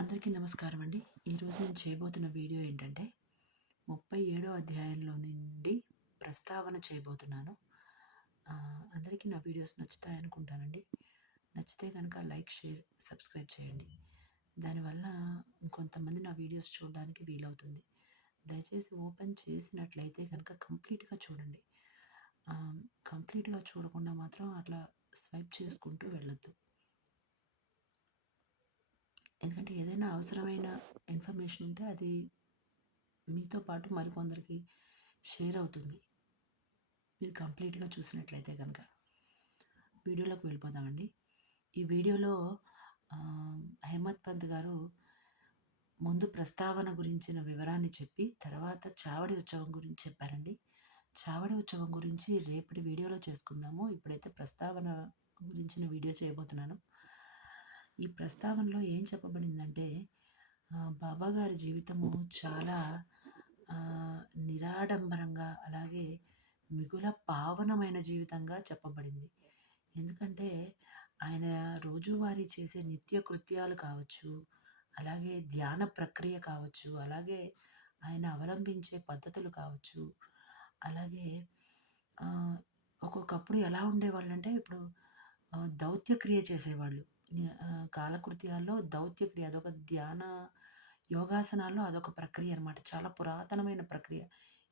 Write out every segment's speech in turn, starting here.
అందరికీ నమస్కారం అండి. ఈరోజు నేను చేయబోతున్న వీడియో ఏంటంటే ముప్పై ఏడో అధ్యాయంలో నుండి ప్రస్తావన చేయబోతున్నాను. అందరికీ నా వీడియోస్ నచ్చుతాయి అనుకుంటానండి. నచ్చితే కనుక లైక్ షేర్ సబ్స్క్రైబ్ చేయండి. దానివల్ల ఇంకొంతమంది నా వీడియోస్ చూడడానికి వీలవుతుంది. దయచేసి ఓపెన్ చేసినట్లయితే కనుక కంప్లీట్గా చూడండి. కంప్లీట్గా చూడకుండా మాత్రం అట్లా స్వైప్ చేసుకుంటూ వెళ్ళొద్దు. ఎందుకంటే ఏదైనా అవసరమైన ఇన్ఫర్మేషన్ ఉంటే అది మీతో పాటు మరికొందరికి షేర్ అవుతుంది. మీరు కంప్లీట్గా చూసినట్లయితే కనుక వీడియోలోకి వెళ్ళిపోదామండి. ఈ వీడియోలో ఆ, హేమత్ పంత్ గారు ముందు ప్రస్తావన గురించిన వివరాన్ని చెప్పి తర్వాత చావడి ఉత్సవం గురించి చెప్పారండి. చావడి ఉత్సవం గురించి రేపటి వీడియోలో చేసుకుందాము. ఇప్పుడైతే ప్రస్తావన గురించిన వీడియో చేయబోతున్నాను. ఈ ప్రస్తావనలో ఏం చెప్పబడిందంటే బాబాగారి బాబా గారి జీవితము చాలా నిరాడంబరంగా అలాగే మిగుల పావనమైన జీవితంగా చెప్పబడింది. ఎందుకంటే ఆయన రోజువారీ చేసే నిత్య కృత్యాలు కావచ్చు అలాగే ధ్యాన ప్రక్రియ కావచ్చు అలాగే ఆయన అవలంబించే పద్ధతులు కావచ్చు అలాగే ఒక్కొక్కప్పుడు ఎలా ఉండేవాళ్ళు అంటే ఇప్పుడు దౌత్యక్రియ చేసేవాళ్ళు. కాలకృత్యాల్లో దౌత్యక్రియ అదొక ధ్యాన యోగాసనాల్లో అదొక ప్రక్రియ అనమాట చాలా పురాతనమైన ప్రక్రియ.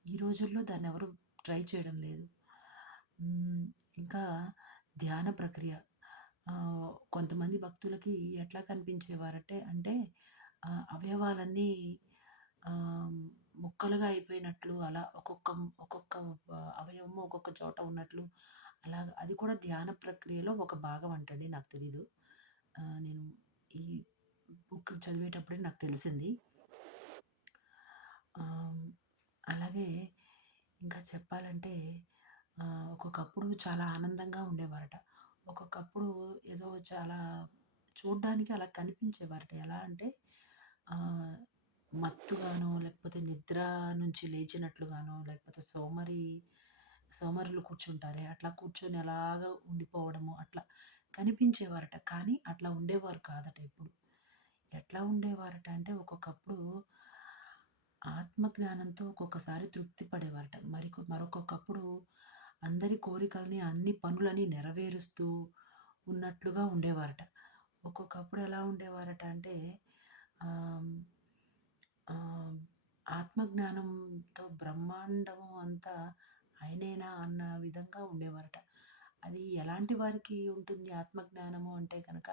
ఈ రోజుల్లో దాన్ని ఎవరు ట్రై చేయడం లేదు. ఇంకా ధ్యాన ప్రక్రియ. కొంతమంది భక్తులకి ఎట్లా కనిపించేవారంటే అంటే అవయవాలన్నీ ముక్కలుగా అయిపోయినట్లు అలా ఒక్కొక్క ఒక్కొక్క అవయవము ఒక్కొక్క చోట ఉన్నట్లు అలా అది కూడా ధ్యాన ప్రక్రియలో ఒక భాగం అంటండి నాకు తెలీదు. నేను ఈ బుక్ చదివేటప్పుడే నాకు తెలిసింది. అలాగే ఇంకా చెప్పాలంటే ఒక్కొక్కప్పుడు చాలా ఆనందంగా ఉండేవారట. ఒక్కొక్కప్పుడు ఏదో చాలా చూడ్డానికి అలా కనిపించేవారట. ఎలా అంటే మత్తుగానో లేకపోతే నిద్ర నుంచి లేచినట్లుగానో లేకపోతే సోమరి సోమరులు కూర్చుంటారే అట్లా కూర్చొని అలాగా ఉండిపోవడము అట్లా కనిపించేవారట. కానీ అట్లా ఉండేవారు కాదట ఇప్పుడు ఎట్లా ఉండేవారట అంటే ఒక్కొక్కప్పుడు ఆత్మజ్ఞానంతో ఒక్కొక్కసారి తృప్తి పడేవారట. మరి మరొకప్పుడు అందరి కోరికల్ని అన్ని పనులని నెరవేరుస్తూ ఉన్నట్లుగా ఉండేవారట. ఒక్కొక్కప్పుడు ఎలా ఉండేవారట అంటే ఆత్మజ్ఞానంతో బ్రహ్మాండము అంతా ఆయనేనా అన్న విధంగా ఉండేవారట. అది ఎలాంటి వారికి ఉంటుంది ఆత్మజ్ఞానము అంటే కనుక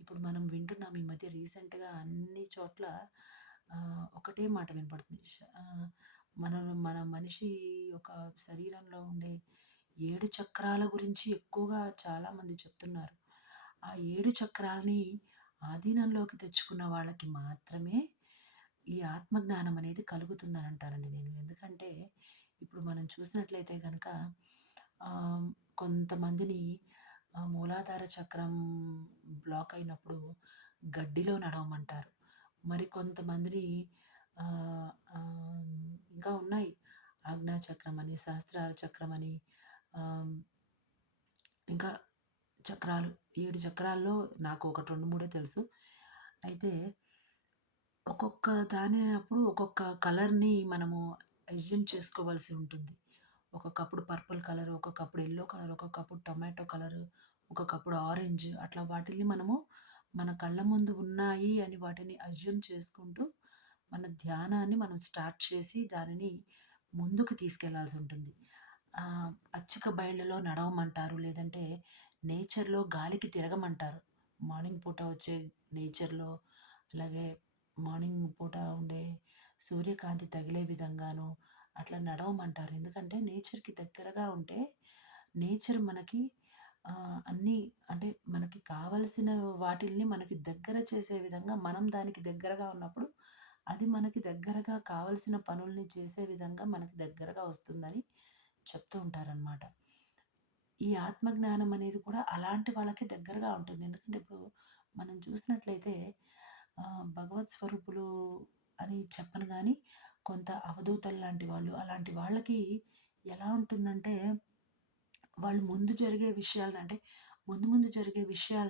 ఇప్పుడు మనం వింటున్నాం ఈ మధ్య రీసెంట్గా అన్ని చోట్ల ఒకటే మాట వినపడుతుంది. మన మన మనిషి ఒక శరీరంలో ఉండే ఏడు చక్రాల గురించి ఎక్కువగా చాలామంది చెప్తున్నారు. ఆ ఏడు చక్రాలని ఆధీనంలోకి తెచ్చుకున్న వాళ్ళకి మాత్రమే ఈ ఆత్మజ్ఞానం అనేది కలుగుతుందని అంటారండి నేను. ఎందుకంటే ఇప్పుడు మనం చూసినట్లయితే కనుక కొంతమందిని మూలాధార చక్రం బ్లాక్ అయినప్పుడు గడ్డిలో నడవమంటారు. మరి కొంతమందిని ఇంకా ఉన్నాయి. ఆజ్ఞా చక్రం అని సహస్రార చక్రం అని ఇంకా చక్రాలు. ఏడు చక్రాల్లో నాకు ఒకటి రెండు మూడే తెలుసు. అయితే ఒక్కొక్క దాని అప్పుడు ఒక్కొక్క కలర్ని మనము అజ్యూమ్ చేసుకోవాల్సి ఉంటుంది. ఒక్కొక్కప్పుడు పర్పుల్ కలర్ ఒక్కొక్కప్పుడు ఎల్లో కలర్ ఒక్కొక్కప్పుడు టొమాటో కలర్ ఒక్కొక్కప్పుడు ఆరెంజ్ అట్లా వాటిని మనము మన కళ్ళ ముందు ఉన్నాయి అని వాటిని అజ్యూమ్ చేసుకుంటూ మన ధ్యానాన్ని మనం స్టార్ట్ చేసి దానిని ముందుకు తీసుకెళ్ళాల్సి ఉంటుంది. అచ్చిక పచ్చిక బయళ్ళలో నడవమంటారు లేదంటే నేచర్లో గాలికి తిరగమంటారు. మార్నింగ్ పూట వచ్చే నేచర్లో అలాగే మార్నింగ్ పూట ఉండే సూర్యకాంతి తగిలే విధంగాను అట్లా నడవమంటారు. ఎందుకంటే నేచర్కి దగ్గరగా ఉంటే నేచర్ మనకి అన్నీ అంటే మనకి కావలసిన వాటిల్ని మనకి దగ్గర చేసే విధంగా మనం దానికి దగ్గరగా ఉన్నప్పుడు అది మనకి దగ్గరగా కావలసిన పనుల్ని చేసే విధంగా మనకి దగ్గరగా వస్తుందని చెప్తూ ఉంటారనమాట ఈ ఆత్మజ్ఞానం అనేది కూడా అలాంటి వాళ్ళకి దగ్గరగా ఉంటుంది. ఎందుకంటే ఇప్పుడు మనం చూసినట్లయితే భగవత్ స్వరూపులు అని చెప్పను కానీ కొంత అవధూతలు లాంటి వాళ్ళు అలాంటి వాళ్ళకి ఎలా ఉంటుందంటే వాళ్ళు ముందు జరిగే విషయాలు అంటే ముందు ముందు జరిగే విషయాలు